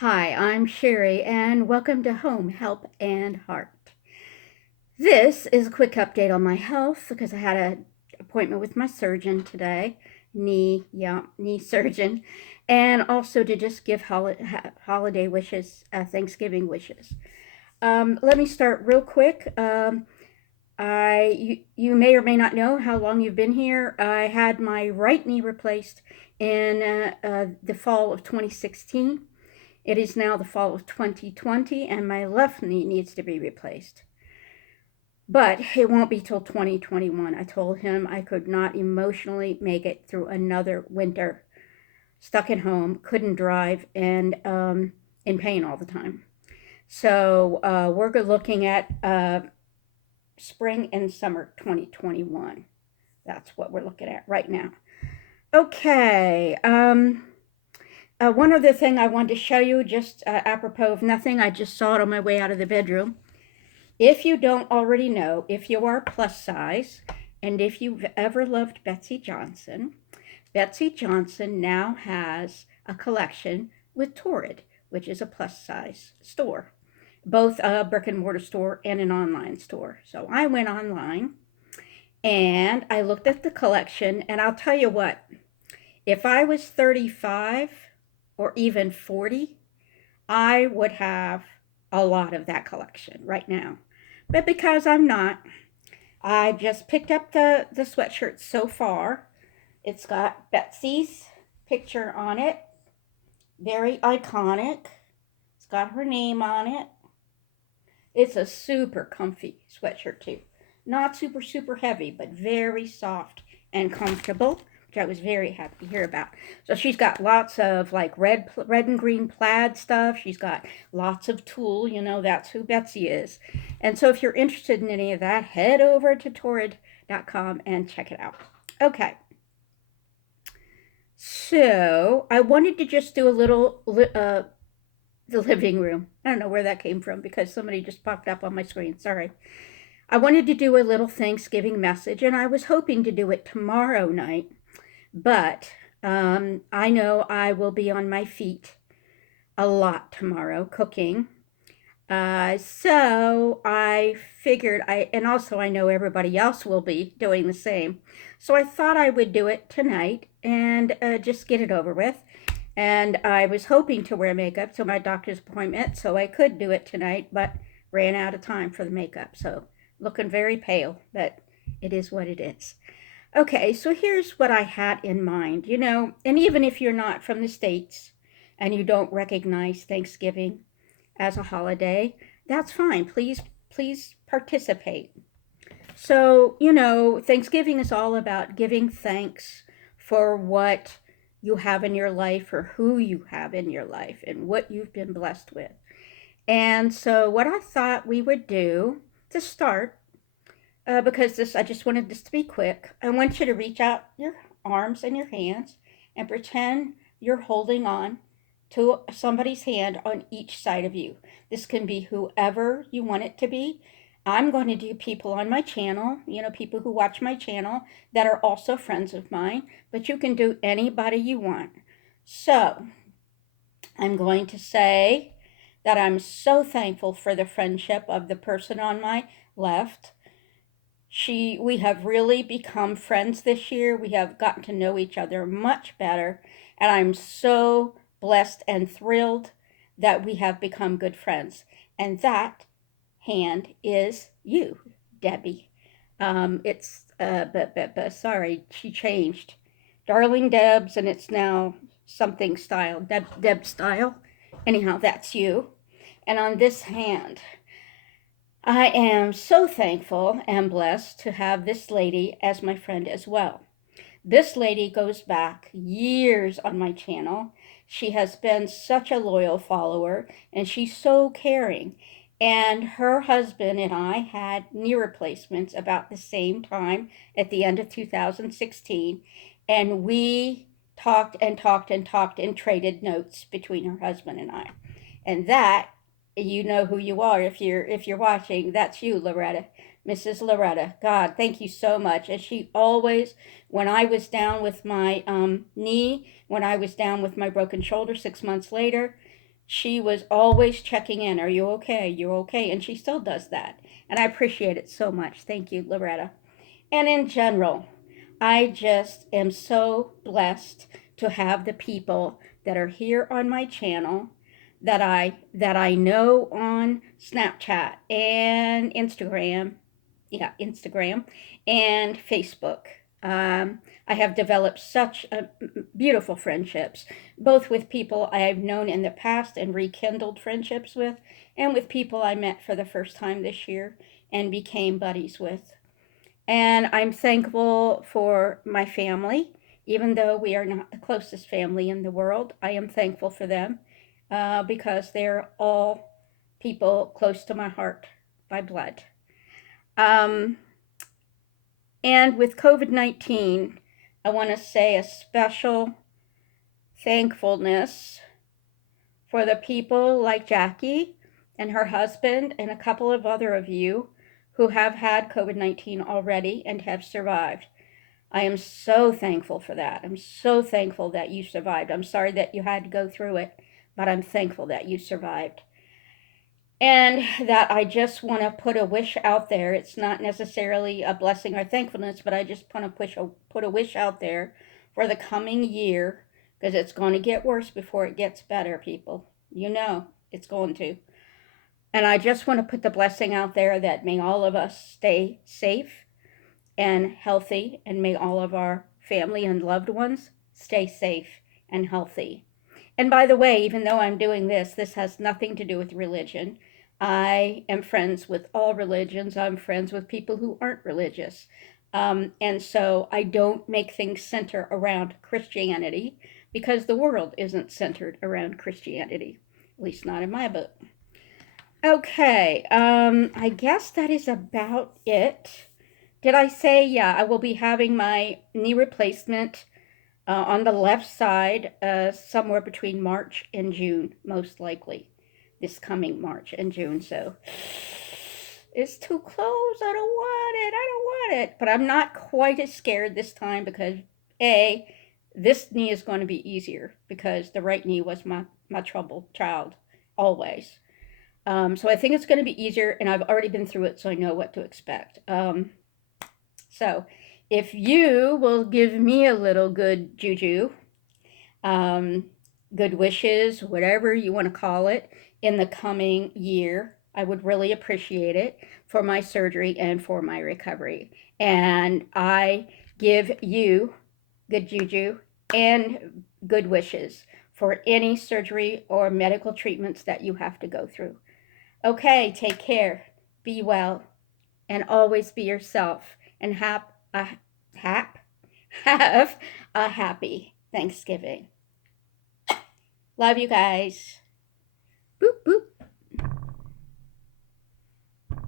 Hi, I'm Sherry, and welcome to Home Help and Heart. This is a quick update on my health because I had an appointment with my surgeon today, knee surgeon, and also to just give holiday wishes, Thanksgiving wishes. Let me start real quick. You may or may not know how long you've been here. I had my right knee replaced in the fall of 2016. It is now the fall of 2020, and my left knee needs to be replaced. But it won't be till 2021. I told him I could not emotionally make it through another winter. Stuck at home, couldn't drive, and in pain all the time. So we're looking at spring and summer 2021. That's what we're looking at right now. Okay. One other thing I wanted to show you, just apropos of nothing, I just saw it on my way out of the bedroom. If you don't already know, if you are plus size, and if you've ever loved Betsy Johnson, Betsy Johnson now has a collection with Torrid, which is a plus size store, both a brick and mortar store and an online store. So I went online and I looked at the collection, and I'll tell you what, if I was 35 or even 40, I would have a lot of that collection right now. But because I'm not, I just picked up the sweatshirt so far. It's got Betsy's picture on it, very iconic. It's got her name on it. It's a super comfy sweatshirt too. Not super heavy, but very soft and comfortable, which I was very happy to hear about. So she's got lots of like red and green plaid stuff. She's got lots of tulle. That's who Betsy is. And so if you're interested in any of that, head over to torrid.com and check it out. Okay. So I wanted to just do a little the living room. I don't know where that came from because somebody just popped up on my screen. Sorry. I wanted to do a little Thanksgiving message, and I was hoping to do it tomorrow night, but I know I will be on my feet a lot tomorrow cooking. So I figured and also I know everybody else will be doing the same. So I thought I would do it tonight and just get it over with. And I was hoping to wear makeup to my doctor's appointment so I could do it tonight, but ran out of time for the makeup. So looking very pale, but it is what it is. Okay, so here's what I had in mind, and even if you're not from the States and you don't recognize Thanksgiving as a holiday, that's fine. Please participate. So, Thanksgiving is all about giving thanks for what you have in your life or who you have in your life and what you've been blessed with. And so what I thought we would do to start, because I just wanted this to be quick, I want you to reach out your arms and your hands and pretend you're holding on to somebody's hand on each side of you. This can be whoever you want it to be. I'm going to do people on my channel, people who watch my channel that are also friends of mine, but you can do anybody you want. So I'm going to say that I'm so thankful for the friendship of the person on my left. We have really become friends this year. We have gotten to know each other much better, and I'm so blessed and thrilled that we have become good friends. And that hand is you, Debbie. It's but sorry, she changed. Darling Debs, and it's now something style, Deb style. Anyhow, that's you. And on this hand, I am so thankful and blessed to have this lady as my friend as well. This lady goes back years on my channel. She has been such a loyal follower, and she's so caring. And her husband and I had knee replacements about the same time at the end of 2016. And we talked and traded notes between her husband and I. And that, you know who you are if you're watching. That's you, Loretta, Mrs. Loretta. God, thank you so much. And she always, when I was down with my knee, when I was down with my broken shoulder 6 months later, she was always checking in. Are you okay? You okay? And she still does that. And I appreciate it so much. Thank you, Loretta. And in general, I just am so blessed to have the people that are here on my channel that I know on Snapchat and Instagram, yeah, Instagram and Facebook. I have developed such beautiful friendships, both with people I have known in the past and rekindled friendships with, and with people I met for the first time this year and became buddies with. And I'm thankful for my family, even though we are not the closest family in the world. I am thankful for them because they're all people close to my heart by blood. Um, and with COVID-19, I want to say a special thankfulness for the people like Jackie and her husband and a couple of other of you who have had COVID-19 already and have survived. I am so thankful for that. I'm so thankful that you survived. I'm sorry that you had to go through it, but I'm thankful that you survived. And that I just want to put a wish out there. It's not necessarily a blessing or thankfulness, but I just want to put a wish out there for the coming year, because it's going to get worse before it gets better, people. You know it's going to. And I just want to put the blessing out there that may all of us stay safe and healthy, and may all of our family and loved ones stay safe and healthy. And by the way, even though I'm doing this, this has nothing to do with religion. I am friends with all religions. I'm friends with people who aren't religious. And so I don't make things center around Christianity because the world isn't centered around Christianity, at least not in my book. Okay, I guess that is about it. Did I say, yeah, I will be having my knee replacement on the left side somewhere between March and June, most likely. This coming March and June. So it's too close. I don't want it. I don't want it. But I'm not quite as scared this time because, A, this knee is going to be easier because the right knee was my troubled child always. So I think it's going to be easier, and I've already been through it, so I know what to expect. So if you will give me a little good juju, um, good wishes, whatever you want to call it, in the coming year, I would really appreciate it for my surgery and for my recovery. And I give you good juju and good wishes for any surgery or medical treatments that you have to go through. Okay, take care, be well, and always be yourself, and hap, have a happy Thanksgiving. Love you guys.